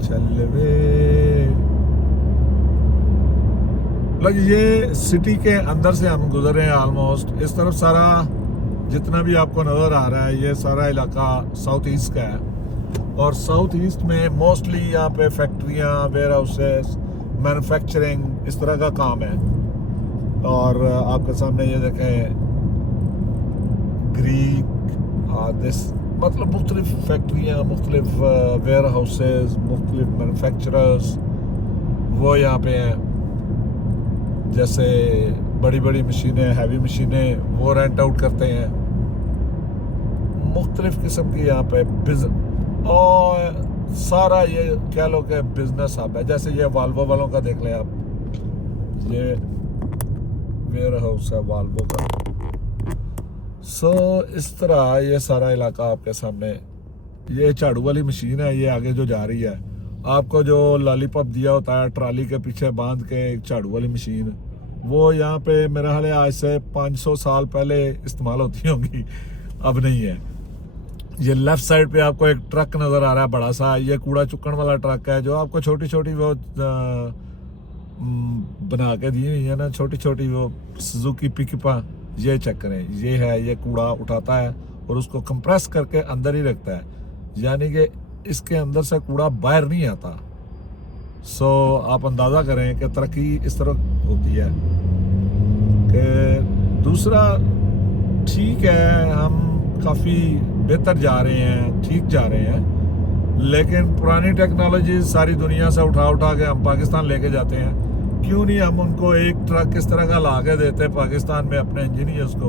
चलवे। मतलब ये सिटी के अंदर से हम गुजर रहे हैं ऑलमोस्ट। इस तरफ सारा जितना भी आपको नज़र आ रहा है ये सारा इलाका साउथ ईस्ट का है, और साउथ ईस्ट में मोस्टली यहाँ पे फैक्ट्रियाँ, वेयर हाउसेस, मैन्युफैक्चरिंग इस तरह का काम है। और आपके सामने ये देखें ग्रीक दिस, मतलब मुख्तलिफ फैक्ट्रियाँ, मुख्तलिफ वेयर हाउसेस, मुख्तलिफ मैन्युफैक्चरर्स वो यहाँ पे हैं। जैसे बड़ी बड़ी मशीनें, हैवी मशीनें वो रेंट आउट करते हैं। मुख्तलिफ किस्म की यहाँ पे बिजनेस, और सारा ये कह लो कि बिजनेस हब है। जैसे ये वाल्वो वालों का देख लें आप, ये वेयर हाउस है वाल्वो का। सो इस तरह ये सारा इलाका आपके सामने। ये झाड़ू वाली मशीन है, ये आगे जो जा रही है, आपको जो लॉलीपॉप दिया होता है ट्राली के पीछे बांध के, एक झाड़ू वाली मशीन, वो यहाँ पे मेरा ख्याल है आज से 500 साल पहले इस्तेमाल होती होंगी, अब नहीं है। ये लेफ्ट साइड पे आपको एक ट्रक नज़र आ रहा है बड़ा सा, ये कूड़ा चुकने वाला ट्रक है, जो आपको छोटी छोटी वो बना के दी हुई है ना, छोटी छोटी वो सुजुकी पिकअप। ये चेक करें, ये है, ये कूड़ा उठाता है और उसको कंप्रेस करके अंदर ही रखता है, यानी कि इसके अंदर से कूड़ा बाहर नहीं आता। सो आप अंदाज़ा करें कि तरक्की इस तरह होती है। कि दूसरा, ठीक है हम काफ़ी बेहतर जा रहे हैं, ठीक जा रहे हैं, लेकिन पुरानी टेक्नोलॉजी सारी दुनिया से उठा उठा के हम पाकिस्तान लेके जाते हैं। क्यों नहीं हम उनको एक ट्रक इस तरह का ला के देते पाकिस्तान में अपने इंजीनियर्स को,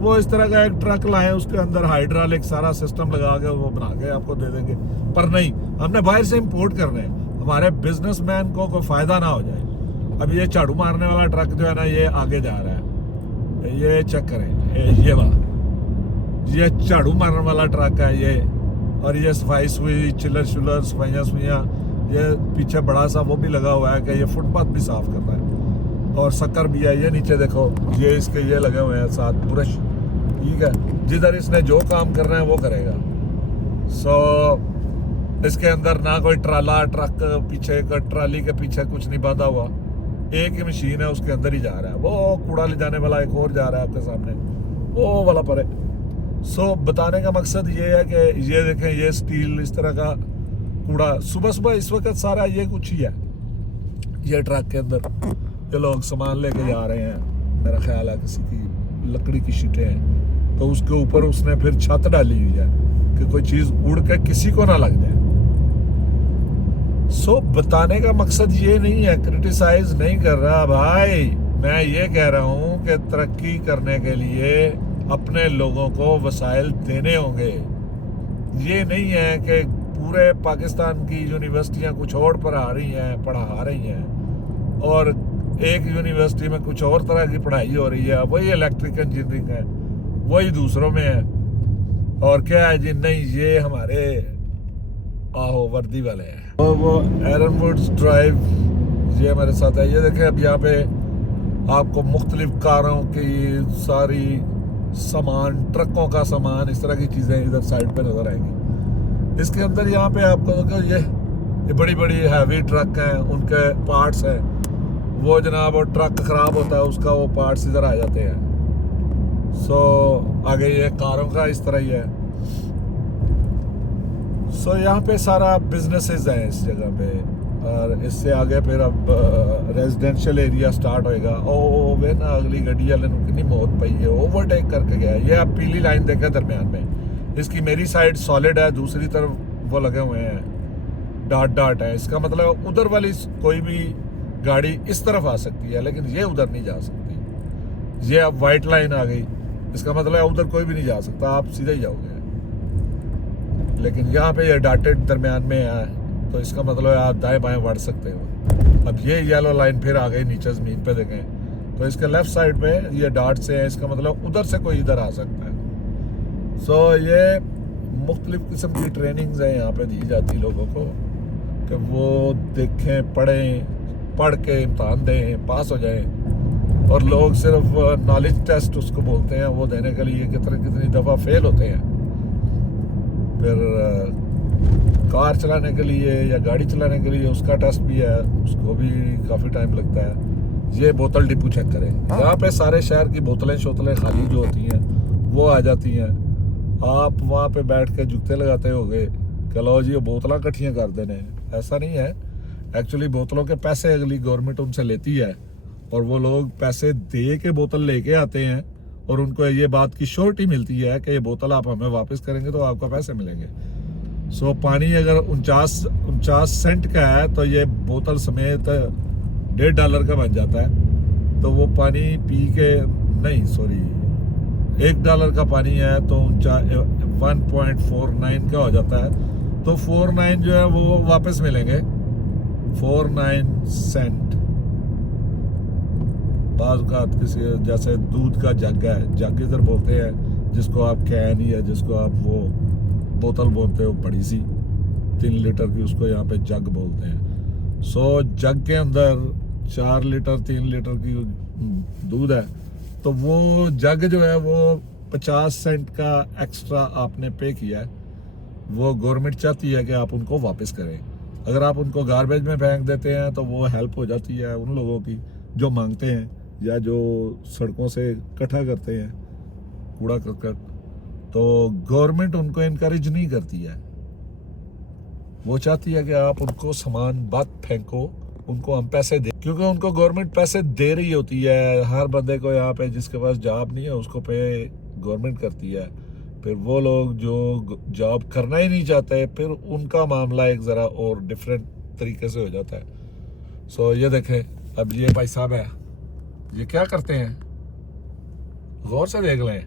वो इस तरह का एक ट्रक लाएं, उसके अंदर हाइड्रोलिक सारा सिस्टम लगा के वो बना के आपको दे देंगे। पर नहीं, हमने बाहर से इंपोर्ट करने हैं, हमारे बिजनेसमैन को कोई फ़ायदा ना हो जाए। अब ये झाड़ू मारने वाला ट्रक जो है ना, ये आगे जा रहा है, ये चेक करें, ये वाला, ये झाड़ू मारने वाला ट्रक है ये। और ये सफाई सुई, चिल्लर शुलर, सफाइयाँ, ये पीछे बड़ा सा वो भी लगा हुआ है कि ये फुटपाथ भी साफ करता है। और शक्कर भी है, ये नीचे देखो, ये इसके ये लगे हुए हैं साथ ब्रश, ठीक है। जिधर इसने जो काम करना है वो करेगा। सो इसके अंदर ना कोई ट्राला, ट्रक पीछे का, ट्राली के पीछे कुछ नहीं बांधा हुआ, एक ही मशीन है, उसके अंदर ही जा रहा है। वो कूड़ा ले जाने वाला एक और जा रहा है आपके सामने, वो वाला पर है। सो बताने का मकसद ये है कि ये देखें, ये स्टील इस तरह का कूड़ा सुबह सुबह इस वक्त सारा ये कुछ ही है। ये ट्रक के अंदर ये लोग सामान लेके जा रहे हैं, मेरा ख्याल है किसी की लकड़ी की शीटें हैं, तो उसके ऊपर उसने फिर छत डाली हुई है कि कोई चीज़ उड़ के किसी को ना लग जाए। सो बताने का मकसद ये नहीं है, क्रिटिसाइज नहीं कर रहा भाई, मैं ये कह रहा हूँ कि तरक्की करने के लिए अपने लोगों को वसाइल देने होंगे। ये नहीं है कि पूरे पाकिस्तान की यूनिवर्सिटियां कुछ और पढ़ा रही हैं और एक यूनिवर्सिटी में कुछ और तरह की पढ़ाई हो रही है, वही इलेक्ट्रिक इंजीनियरिंग है, वही दूसरों में है। और क्या है जी, नहीं ये हमारे आहो वर्दी वाले हैं। और वो एरन वुड्स ड्राइव ये हमारे साथ है। ये देखें, अब यहाँ पे आपको मुख्तलिफ कारों की सारी सामान, ट्रकों का सामान, इस तरह की चीज़ें इधर साइड पे नज़र आएंगी। इसके अंदर यहाँ पे आपको ये बड़ी बड़ी हैवी ट्रक हैं, उनके पार्ट्स हैं, वो जनाब, वो ट्रक ख़राब होता है उसका वो पार्ट्स इधर आ जाते हैं। सो आगे ये कारों का इस तरह ही है। सो यहाँ पे सारा बिजनेसेस हैं इस जगह पे, और इससे आगे फिर अब रेजिडेंशियल एरिया स्टार्ट होएगा। ओ वे ना अगली गड्डी वाले कितनी मौत पई है, ओवरटेक करके गया। ये आप पीली लाइन देखें दरमियान में, इसकी मेरी साइड सॉलिड है, दूसरी तरफ वो लगे हुए हैं डॉट डॉट है। इसका मतलब उधर वाली कोई भी गाड़ी इस तरफ आ सकती है, लेकिन ये उधर नहीं जा सकती। ये अब वाइट लाइन आ गई, इसका मतलब उधर कोई भी नहीं जा सकता, आप सीधे ही जाओगे। लेकिन यहाँ पे ये डॉटेड दरमियान में है, तो इसका मतलब आप दाएं बाएं बढ़ सकते हो। अब ये येलो लाइन फिर आ गई नीचे ज़मीन पे देखें, तो इसके लेफ्ट साइड पे ये डॉट से है, इसका मतलब उधर से कोई इधर आ सकता है। सो ये मुख्तलिफ किस्म की ट्रेनिंग्स हैं यहाँ पे दी जाती लोगों को कि वो देखें, पढ़ के इम्तहान दें, पास हो जाएं। और लोग सिर्फ नॉलेज टेस्ट उसको बोलते हैं, वो देने के लिए कितनी दफ़ा फेल होते हैं। फिर कार चलाने के लिए या गाड़ी चलाने के लिए उसका टेस्ट भी है, उसको भी काफ़ी टाइम लगता है। ये बोतल डिपो चेक करें, यहाँ पे सारे शहर की बोतलें शोतलें खाली जो होती हैं वो आ जाती हैं। आप वहाँ पे बैठ के जुत्ते लगाते होगे कि लो जी बोतलें इकट्ठियाँ कर देने, ऐसा नहीं है। एक्चुअली बोतलों के पैसे अगली गवर्नमेंट उनसे लेती है और वो लोग पैसे दे के बोतल लेके आते हैं और उनको ये बात की श्योरिटी मिलती है कि ये बोतल आप हमें वापस करेंगे तो आपको पैसे मिलेंगे। सो पानी अगर 49 सेंट का है तो ये बोतल समेत $1.5 का बन जाता है। तो वो पानी पी के नहीं, सॉरी, $1 का पानी है तो 1.49 का हो जाता है। तो 49 जो है वो वापस मिलेंगे, 49 सेंट। बाज़ का किसी जैसे दूध का जग है, जग इधर बोलते हैं जिसको आप कैन या जिसको आप वो बोतल बोलते हो बड़ी सी 3 लीटर की, उसको यहाँ पे जग बोलते हैं। सो जग के अंदर 4 लीटर 3 लीटर की दूध है, तो वो जग जो है वो 50 सेंट का एक्स्ट्रा आपने पे किया है। वो गवर्नमेंट चाहती है कि आप उनको वापस करें। अगर आप उनको गार्बेज में फेंक देते हैं तो वो हेल्प हो जाती है उन लोगों की जो मांगते हैं या जो सड़कों से इकट्ठा करते हैं कूड़ा करकट। तो गवर्नमेंट उनको इनकरेज नहीं करती है, वो चाहती है कि आप उनको सामान मत फेंको, उनको हम पैसे दे, क्योंकि उनको गवर्नमेंट पैसे दे रही होती है। हर बंदे को यहाँ पे जिसके पास जॉब नहीं है उसको पे गवर्नमेंट करती है। फिर वो लोग जो जॉब करना ही नहीं चाहते फिर उनका मामला एक ज़रा और डिफरेंट तरीके से हो जाता है। सो ये देखें, अब ये भाई साहब है, ये क्या करते हैं गौर से देख लें,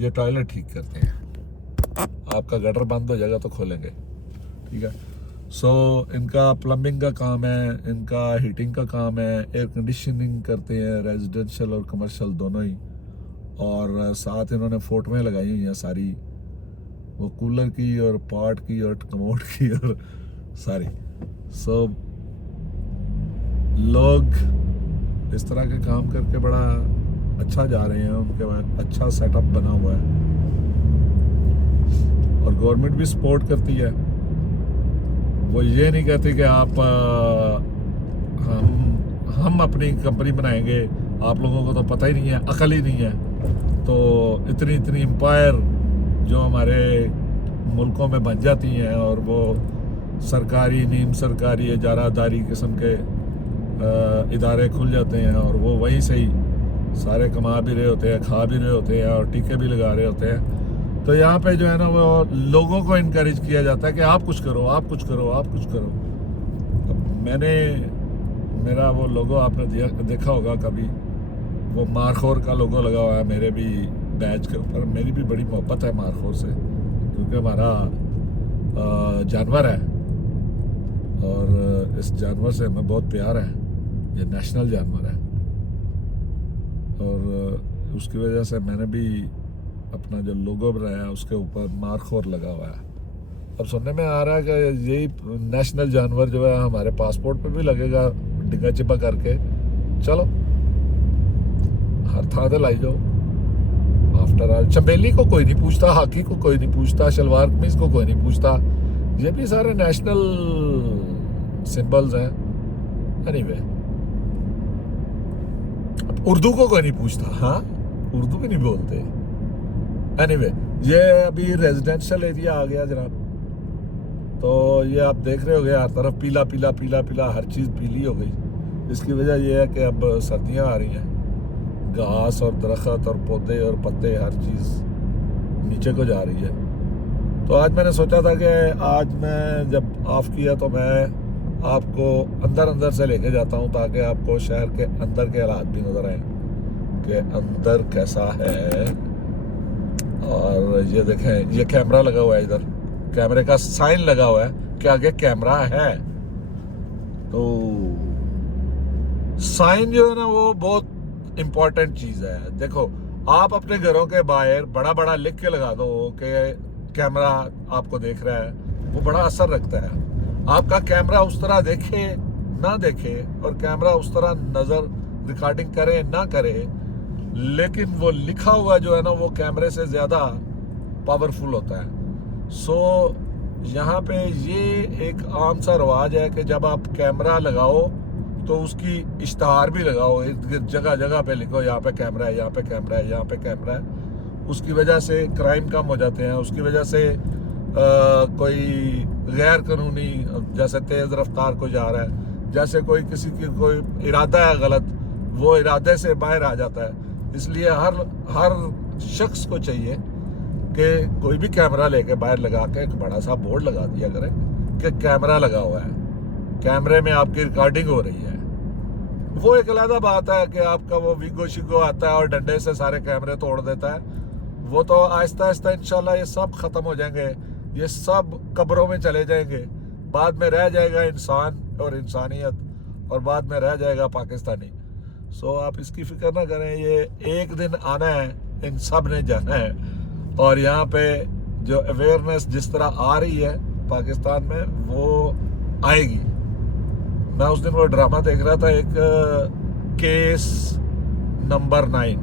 ये टॉयलेट ठीक करते हैं। आपका गटर बंद हो जाएगा तो खोलेंगे, ठीक है। सो इनका प्लम्बिंग का काम है, इनका हीटिंग का काम है, एयर कंडीशनिंग करते हैं रेजिडेंशियल और कमर्शियल दोनों ही। और साथ इन्होंने फोटोएं लगाई हुई हैं सारी, वो कूलर की और पॉट की और कमोड की और सारी। सो लोग इस तरह के काम करके बड़ा अच्छा जा रहे हैं, उनके बाद अच्छा सेटअप बना हुआ है और गवर्नमेंट भी सपोर्ट करती है। वो ये नहीं कहती कि आप हम अपनी कंपनी बनाएंगे, आप लोगों को तो पता ही नहीं है, अकल ही नहीं है। तो इतनी एम्पायर जो हमारे मुल्कों में बन जाती हैं और वो सरकारी नीम सरकारी इजारादारी किस्म के इदारे खुल जाते हैं और वो वहीं से ही सारे कमा भी रहे होते हैं, खा भी रहे होते हैं और टीके भी लगा रहे होते हैं। तो यहाँ पे जो है ना वो लोगों को इनकरेज किया जाता है कि आप कुछ करो, आप कुछ करो, आप कुछ करो। अब मेरा वो लोगो आपने देखा होगा कभी, वो मारखोर का लोगो लगा हुआ है मेरे भी बैच के ऊपर। मेरी भी बड़ी मोहब्बत है मारखोर से, क्योंकि हमारा जानवर है और इस जानवर से हमें बहुत प्यार है। ये नेशनल जानवर है और उसकी वजह से मैंने भी अपना जो लोगो बनाया है उसके ऊपर मारखोर लगा हुआ है। अब सुनने में आ रहा है कि यही नेशनल जानवर जो है हमारे पासपोर्ट पे भी लगेगा डिगा चिपा करके। चलो हर थां ते लाई जाओ। आफ्टर ऑल चंबेली को कोई नहीं पूछता, हाकी को कोई नहीं पूछता, शलवार कमीज को कोई नहीं पूछता, ये भी सारे नेशनल सिंबल्स हैं। एनीवे उर्दू को कोई नहीं पूछता, हाँ उर्दू भी नहीं बोलते। एनीवे ये अभी रेजिडेंशियल एरिया आ गया जनाब, तो ये आप देख रहे होगे हर तरफ पीला पीला पीला पीला, हर चीज़ पीली हो गई। इसकी वजह यह है कि अब सर्दियाँ आ रही हैं, घास और दरख्त और पौधे और पत्ते हर चीज़ नीचे को जा रही है। तो आज मैंने सोचा था कि आज मैं जब ऑफ किया तो मैं आपको अंदर से लेके जाता हूँ ताकि आपको शहर के अंदर के हालात भी नजर आए कि अंदर कैसा है। और ये देखें, ये कैमरा लगा हुआ है, इधर कैमरे का साइन लगा हुआ है कि आगे कैमरा है। तो साइन जो है ना वो बहुत इम्पोर्टेंट चीज़ है। देखो आप अपने घरों के बाहर बड़ा बड़ा लिख के लगा दो कि कैमरा आपको देख रहा है, वो बड़ा असर रखता है। आपका कैमरा उस तरह देखे ना देखे और कैमरा उस तरह नज़र रिकॉर्डिंग करे ना करे, लेकिन वो लिखा हुआ जो है ना वो कैमरे से ज़्यादा पावरफुल होता है। सो यहाँ पे ये एक आम सा रवाज है कि जब आप कैमरा लगाओ तो उसकी इश्तहार भी लगाओ, इर्द गिर्द जगह जगह पे लिखो यहाँ पे कैमरा है, यहाँ पे कैमरा है, यहाँ पे कैमरा है। उसकी वजह से क्राइम कम हो जाते हैं, उसकी वजह से कोई गैर कानूनी, जैसे तेज़ रफ्तार को जा रहा है, जैसे कोई किसी की कोई इरादा है गलत, वो इरादे से बाहर आ जाता है। इसलिए हर शख्स को चाहिए कि कोई भी कैमरा लेके बाहर लगा के एक बड़ा सा बोर्ड लगा दिया करें कि कैमरा लगा हुआ है, कैमरे में आपकी रिकॉर्डिंग हो रही है। वो एक अलग बात है कि आपका वो विगो शिगो आता है और डंडे से सारे कैमरे तोड़ देता है। वो तो आहिस्ता आहिस्ता इंशाल्लाह ये सब खत्म हो जाएंगे, ये सब कब्रों में चले जाएंगे। बाद में रह जाएगा इंसान और इंसानियत, और बाद में रह जाएगा पाकिस्तानी। सो आप इसकी फिक्र ना करें, ये एक दिन आना है, इन सब ने जाना है। और यहाँ पे जो अवेयरनेस जिस तरह आ रही है पाकिस्तान में, वो आएगी। मैं उस दिन वो ड्रामा देख रहा था, एक केस नंबर 9,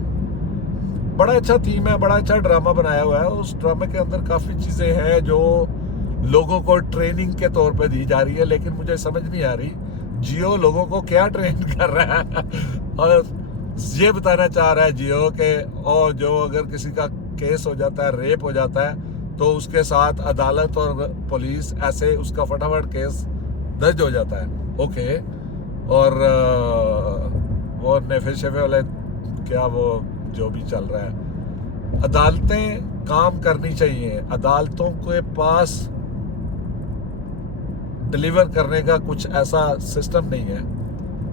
बड़ा अच्छा थीम है, बड़ा अच्छा ड्रामा बनाया हुआ है। उस ड्रामे के अंदर काफ़ी चीज़ें हैं जो लोगों को ट्रेनिंग के तौर पे दी जा रही है, लेकिन मुझे समझ नहीं आ रही जियो लोगों को क्या ट्रेन कर रहा है। और ये बताना चाह रहा है जियो के, और जो अगर किसी का केस हो जाता है, रेप हो जाता है, तो उसके साथ अदालत और पुलिस ऐसे उसका फटाफट केस दर्ज हो जाता है। ओके, और वो नेफे शेफे वाले क्या वो जो भी चल रहा है, अदालतें काम करनी चाहिए। अदालतों के पास डिलीवर करने का कुछ ऐसा सिस्टम नहीं है,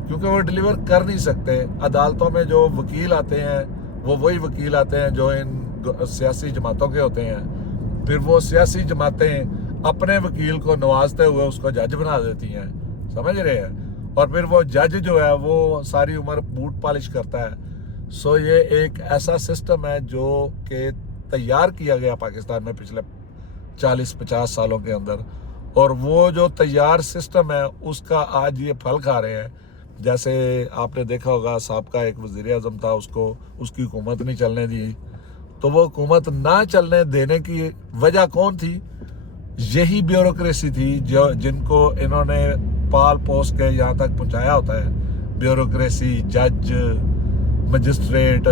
क्योंकि वो डिलीवर कर नहीं सकते। अदालतों में जो वकील आते हैं वो वही वकील आते हैं जो इन सियासी जमातों के होते हैं। फिर वो सियासी जमातें अपने वकील को नवाजते हुए उसको जज बना देती हैं, समझ रहे हैं। और फिर वो जज जो है वो सारी उम्र बूट पॉलिश करता है। सो ये एक ऐसा सिस्टम है जो कि तैयार किया गया पाकिस्तान में पिछले 40-50 सालों के अंदर, और वो जो तैयार सिस्टम है उसका आज ये फल खा रहे हैं। जैसे आपने देखा होगा, साबका एक वज़ीर आज़म था, उसको उसकी हुकूमत नहीं चलने दी, तो वो हुकूमत ना चलने देने की वजह कौन थी? यही ब्यूरोक्रेसी थी जो जिनको इन्होंने पाल पोस के यहाँ तक पहुँचाया होता है। ब्यूरोक्रेसी, जज, मजिस्ट्रेट,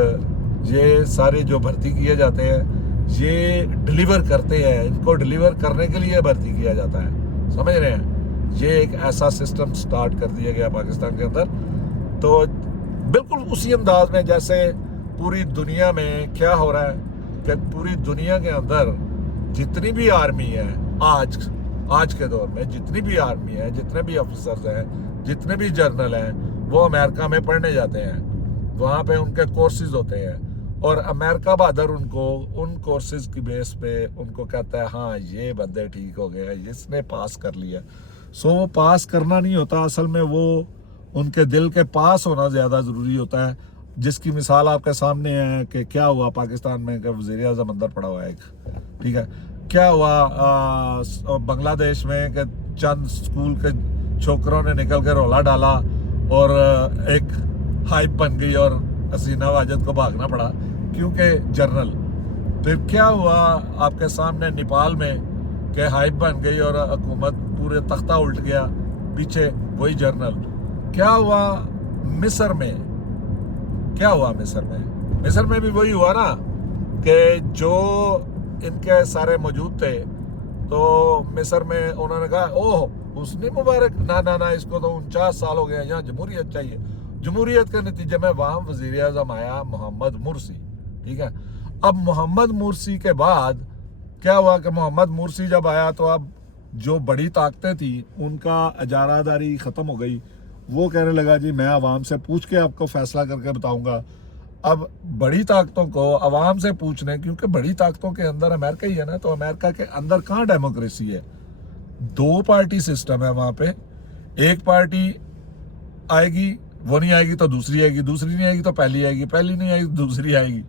ये सारे जो भर्ती किए जाते हैं ये डिलीवर करते हैं, इनको डिलीवर करने के लिए भर्ती किया जाता है, समझ रहे हैं। ये एक ऐसा सिस्टम स्टार्ट कर दिया गया पाकिस्तान के अंदर। तो बिल्कुल उसी अंदाज में जैसे पूरी दुनिया में क्या हो रहा है कि पूरी दुनिया के अंदर जितनी भी आर्मी है आज के दौर में, जितनी भी आर्मी है, जितने भी अफसर्स हैं, जितने भी जर्नल हैं, वो अमेरिका में पढ़ने जाते हैं। वहाँ पे उनके कोर्सेज होते हैं, और अमेरिका बहादुर उनको उन कोर्सेज की बेस पे उनको कहता है हाँ ये बंदे ठीक हो गए, इसने पास कर लिया। सो वो पास करना नहीं होता, असल में वो उनके दिल के पास होना ज़्यादा ज़रूरी होता है। जिसकी मिसाल आपके सामने है कि क्या हुआ पाकिस्तान में कि वज़ीर आज़म अंदर पड़ा हुआ है एक, ठीक है। क्या हुआ बांग्लादेश में कि चंद स्कूल के छोकरों ने निकल कर रौला डाला और एक हाइप बन गई और हसीना वाजद को भागना पड़ा क्योंकि जर्नल। फिर क्या हुआ आपके सामने नेपाल में कि हाइप बन गई और हुकूमत पूरे तख्ता उल्ट गया, पीछे वही जर्नल। क्या हुआ मिस्र में? क्या हुआ मिस्र में? मिस्र में भी वही हुआ ना कि जो इनके सारे मौजूद थे, तो मिस्र में उन्होंने कहा ओह हुस्नी मुबारक, ना ना ना, इसको तो 49 साल हो गए, यहाँ जमहूरियत चाहिए। जमहूरियत के नतीजे में वहाँ वज़ीर आज़म आया मोहम्मद मुर्सी, ठीक है। अब मोहम्मद मुर्सी के बाद क्या हुआ कि मोहम्मद मुर्सी जब आया तो अब जो बड़ी ताकतें थी उनका इजारादारी ख़त्म हो गई। वो कहने लगा जी मैं आवाम से पूछ के आपको फैसला करके बताऊंगा। अब बड़ी ताकतों को आवाम से पूछने, क्योंकि बड़ी ताकतों के अंदर अमेरिका ही है ना, तो अमेरिका के अंदर कहाँ डेमोक्रेसी है? 2 पार्टी सिस्टम है वहाँ पे। एक पार्टी आएगी, वो नहीं आएगी तो दूसरी आएगी, दूसरी नहीं आएगी तो पहली आएगी, पहली नहीं आएगी तो दूसरी आएगी।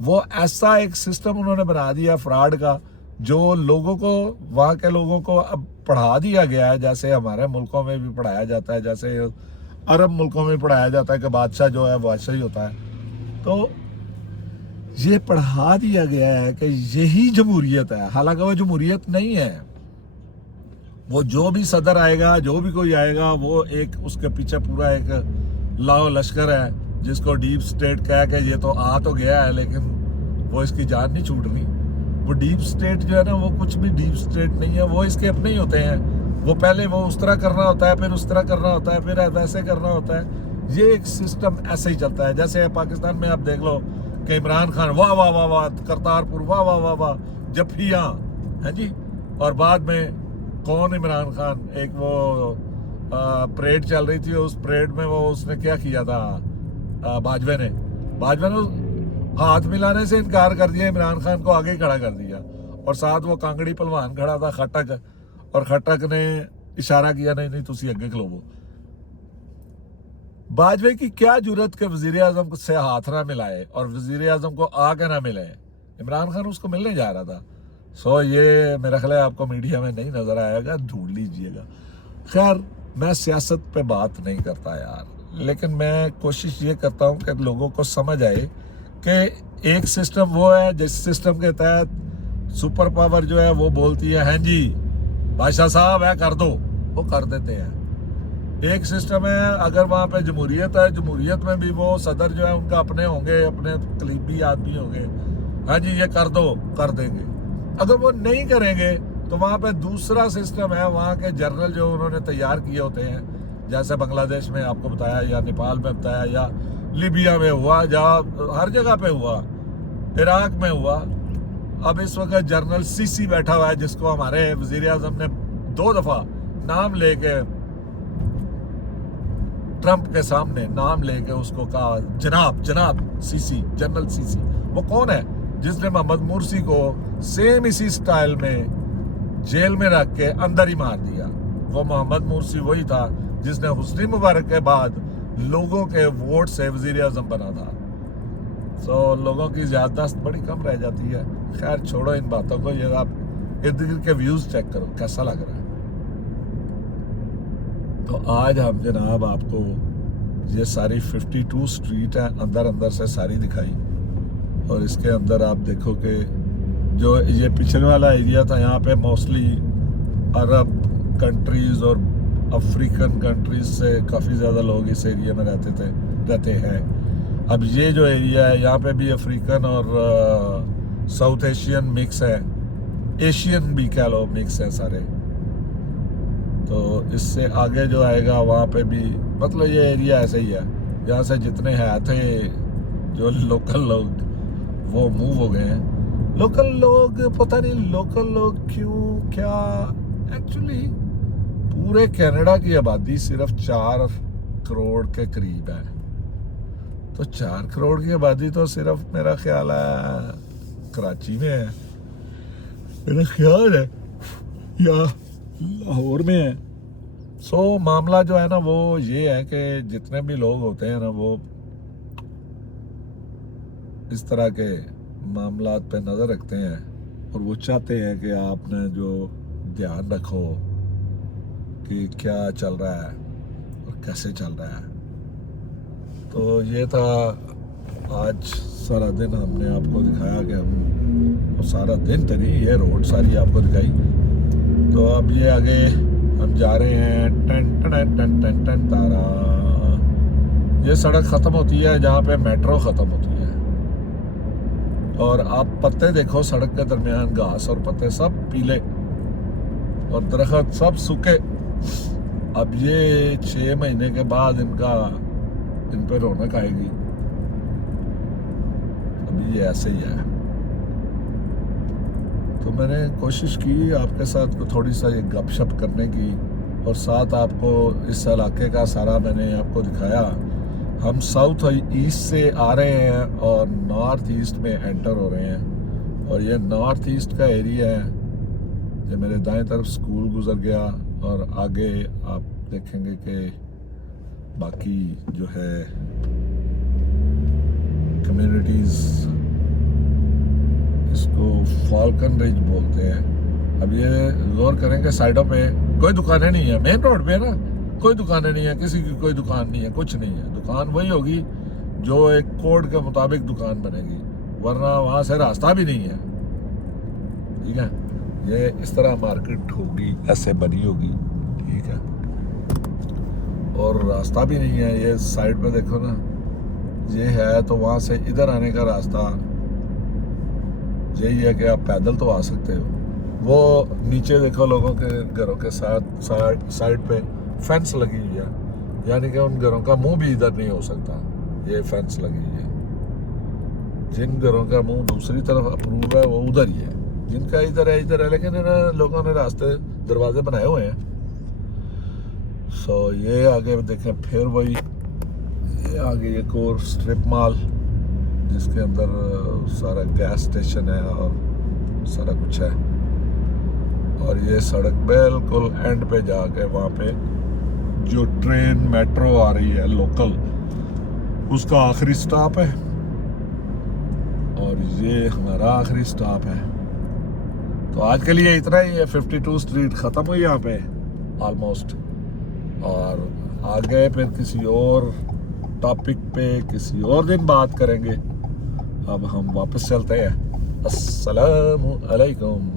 वो ऐसा एक सिस्टम उन्होंने बना दिया फ्रॉड का, जो लोगों को, वहाँ के लोगों को अब पढ़ा दिया गया है, जैसे हमारे मुल्कों में भी पढ़ाया जाता है, जैसे अरब मुल्कों में पढ़ाया जाता है कि बादशाह जो है बादशाह ही होता है। तो ये पढ़ा दिया गया है कि यही जमहूरियत है, हालांकि वो जमहूरियत नहीं है। वो जो भी सदर आएगा, जो भी कोई आएगा, वो एक उसके पीछे पूरा एक लाओ लश्कर है जिसको डीप स्टेट कह के ये तो आ तो गया है, लेकिन वो इसकी जान नहीं छूट रही। वो डीप स्टेट जो है ना, वो कुछ भी डीप स्टेट नहीं है, वो इसके अपने ही होते हैं। वो पहले वो उस तरह करना होता है, फिर उस तरह करना होता है, फिर वैसे करना होता है। ये एक सिस्टम ऐसे ही चलता है। जैसे पाकिस्तान में आप देख लो कि इमरान खान वाह वाह वाह वाह, करतारपुर वाह वाह वाह वाह, जफिया है जी। और बाद में कौन इमरान खान, एक वो परेड चल रही थी, उस परेड में वो उसने क्या किया था, बाजवे ने हाथ मिलाने से इनकार कर दिया, इमरान खान को आगे खड़ा कर दिया। और साथ वो कांगड़ी पहलवान खड़ा था खटक, और खटक ने इशारा किया नहीं नहीं तुसी अगे खलोवो। बाजवे की क्या जुर्रत के वजीर आजम से हाथ ना मिलाए और वजीर आजम को आके ना मिले। इमरान खान उसको मिलने जा रहा था। सो ये मेरा ख्याल है आपको मीडिया में नहीं नजर आएगा, ढूंढ लीजिएगा। खैर, मैं सियासत पे बात नहीं करता यार, लेकिन मैं कोशिश ये करता हूँ कि लोगों को समझ आए कि एक सिस्टम वो है जिस सिस्टम के तहत सुपर पावर जो है वो बोलती है हाँ जी बादशाह साहब है कर दो, वो कर देते हैं। एक सिस्टम है अगर वहाँ पे जमहूरियत है, जमहूरियत में भी वो सदर जो है उनका अपने होंगे, अपने करीबी आदमी होंगे, हाँ जी ये कर दो, कर देंगे। अगर वो नहीं करेंगे तो वहाँ पे दूसरा सिस्टम है, वहाँ के जनरल जो उन्होंने तैयार किए होते हैं, जैसे बांग्लादेश में आपको बताया, या नेपाल में बताया, या लीबिया में हुआ, जहाँ हर जगह पे हुआ, इराक में हुआ। अब इस वक्त जनरल सीसी बैठा हुआ है, जिसको हमारे वजीर आजम ने 2 दफा नाम लेके ट्रंप के सामने नाम लेके उसको कहा जनाब जनाब सीसी, जनरल सीसी। वो कौन है जिसने मोहम्मद मुर्सी को सेम इसी स्टाइल में जेल में रख के अंदर ही मार दिया? वो मोहम्मद मुर्सी वही था जिसने हुस्नी मुबारक के बाद लोगों के वोट से वजीर आजम बना था। सो लोगों की याददाश्त बड़ी कम रह जाती है। खैर छोड़ो इन बातों को, ये आप इर्द गिर्द के व्यूज चेक करो कैसा लग रहा है। तो आज हम जनाब आपको ये सारी 52 स्ट्रीट है अंदर अंदर से सारी दिखाई, और इसके अंदर आप देखो कि जो ये पिछले वाला एरिया था, यहाँ पे मोस्टली अरब कंट्रीज और अफ्रीकन कंट्रीज से काफ़ी ज़्यादा लोग इस एरिया में रहते हैं। अब ये जो एरिया है यहाँ पे भी अफ्रीकन और साउथ एशियन मिक्स है, एशियन भी कह लो मिक्स है सारे। तो इससे आगे जो आएगा वहाँ पे भी मतलब ये एरिया ऐसे ही है, जहाँ से जितने हैं थे जो लोकल लोग वो मूव हो गए हैं। लोकल लोग पता नहीं लोकल लोग क्यों क्या, एक्चुअली पूरे कनाडा की आबादी सिर्फ 4 करोड़ के करीब है। तो 4 करोड़ की आबादी तो सिर्फ मेरा ख्याल है कराची में है, मेरा ख्याल है, या लाहौर में है। सो मामला जो है ना वो ये है कि जितने भी लोग होते हैं ना वो इस तरह के मामलात पे नज़र रखते हैं, और वो चाहते हैं कि आपने जो ध्यान रखो कि क्या चल रहा है और कैसे चल रहा है। तो ये था आज सारा दिन हमने आपको दिखाया कि हम, और सारा दिन तरी ये रोड सारी आपको दिखाई। तो अब ये आगे हम जा रहे हैं टन टन टन टन टन तारा। ये सड़क ख़त्म होती है जहाँ पे मेट्रो ख़त्म होती है, और आप पत्ते देखो सड़क के दरमियान, घास और पत्ते सब पीले और दरख्त सब सूखे। अब ये 6 महीने के बाद इन पे रौनक आएगी। अभी ये ऐसे ही है। तो मैंने कोशिश की आपके साथ थोड़ी सा ये गपशप करने की, और साथ आपको इस इलाके का सारा मैंने आपको दिखाया। हम साउथ ईस्ट से आ रहे हैं और नॉर्थ ईस्ट में एंटर हो रहे हैं, और ये नॉर्थ ईस्ट का एरिया है। ये मेरे दाएं तरफ स्कूल गुजर गया, और आगे आप देखेंगे कि बाकी जो है कम्युनिटीज़, इसको फॉल्कन रिज बोलते हैं। अब ये गौर करेंगे साइडों पे कोई दुकानें नहीं है, मेन रोड पे ना कोई दुकानें नहीं है, किसी की कोई दुकान नहीं है, कुछ नहीं है। दुकान वही होगी जो एक कोड के मुताबिक दुकान बनेगी, वरना वहाँ से रास्ता भी नहीं है। ठीक है, ये इस तरह मार्केट होगी, ऐसे बनी होगी, ठीक है। और रास्ता भी नहीं है, ये साइड पे देखो ना, ये है तो वहाँ से इधर आने का रास्ता यही है कि आप पैदल तो आ सकते हो। वो नीचे देखो लोगों के घरों के साथ साइड पे फेंस लगी हुई है, यानी कि उन घरों का मुंह भी इधर नहीं हो सकता, ये फेंस लगी हुई है। जिन घरों का मुंह दूसरी तरफ अप्रूव है वो उधर ही है, जिनका इधर है, लेकिन इन लोगों ने रास्ते दरवाजे बनाए हुए हैं। सो ये आगे देखें, फिर वही ये आगे एक और स्ट्रिप मॉल जिसके अंदर सारा गैस स्टेशन है और सारा कुछ है। और ये सड़क बिल्कुल एंड पे जाके वहाँ पे जो ट्रेन मेट्रो आ रही है लोकल, उसका आखिरी स्टॉप है और ये हमारा आखिरी स्टॉप है। तो आज के लिए इतना ही है। 52 स्ट्रीट ख़त्म हुई यहाँ पे ऑलमोस्ट, और आगे फिर किसी और टॉपिक पे किसी और दिन बात करेंगे। अब हम वापस चलते हैं। अस्सलामु अलैकुम।